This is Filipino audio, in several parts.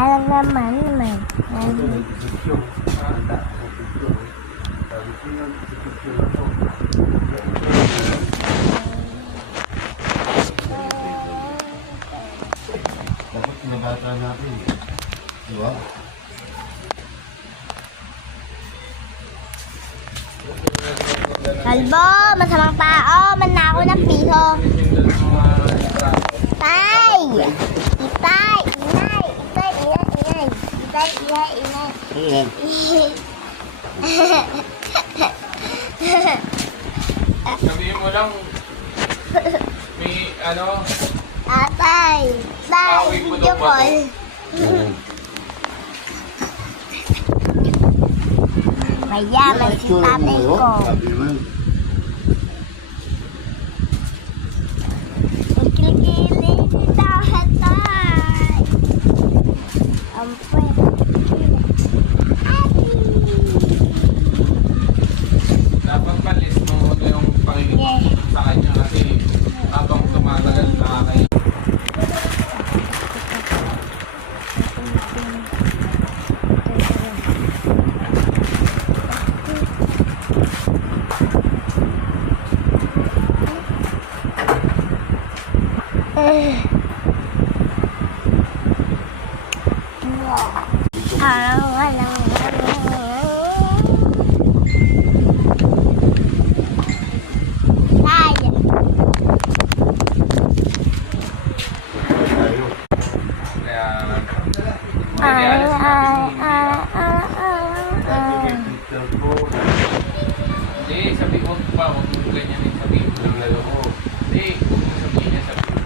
Parang naman. Dapat pinabata natin. Diba? Kalbo, masamang tao, manako ng piso. Tay! Itay! Inay! Sabihin mo lang, may ano, Tatay! Tay! Bawi mo Video daw ba call. Mayaman si tatay ko. Sabi mo. Kilikili si tatay. Ang pwede. dapat palis mo yung pangingin sa kanya kasi habang tumatagal nakakaya. Hindi, sabi ko pa, huwag mo ganyan yung sabihin ko ng lalo ko. Hindi, huwag mo sabihin niya, sabi ko.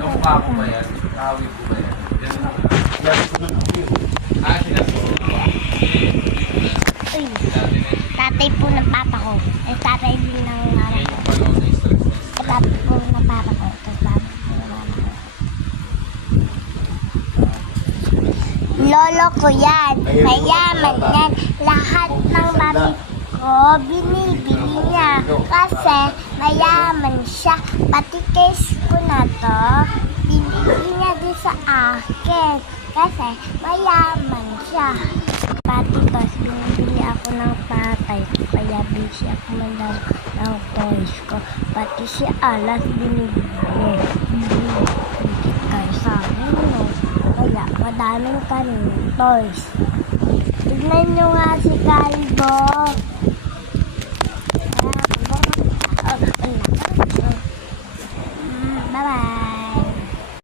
Nakuha ko ba yan? Kawi ko ba yan? Yan lang. Sabi ko ng kapil. Sinabi ko. Uy, tatay po ng papa ko. Eh, tatay din ng mama Yan ko. yung panahon na stress. Tatay po ng papa ko. Tapos papa po ng mama ko. Lolo ko yan. Mayaman yan. Lahat ng mami ko, binibili niya. Kasi mayaman siya. Pati case ko na to, binibili niya din sa akin. Kasi mayaman siya. Pati tos, binibili ako ng tatay. Kaya busy ako mandala ng toys ko. Pati si Alas binibili. Kaya sa akin, no? Kaya madaming kanin toys. Tignan nyo nga si Kalbo.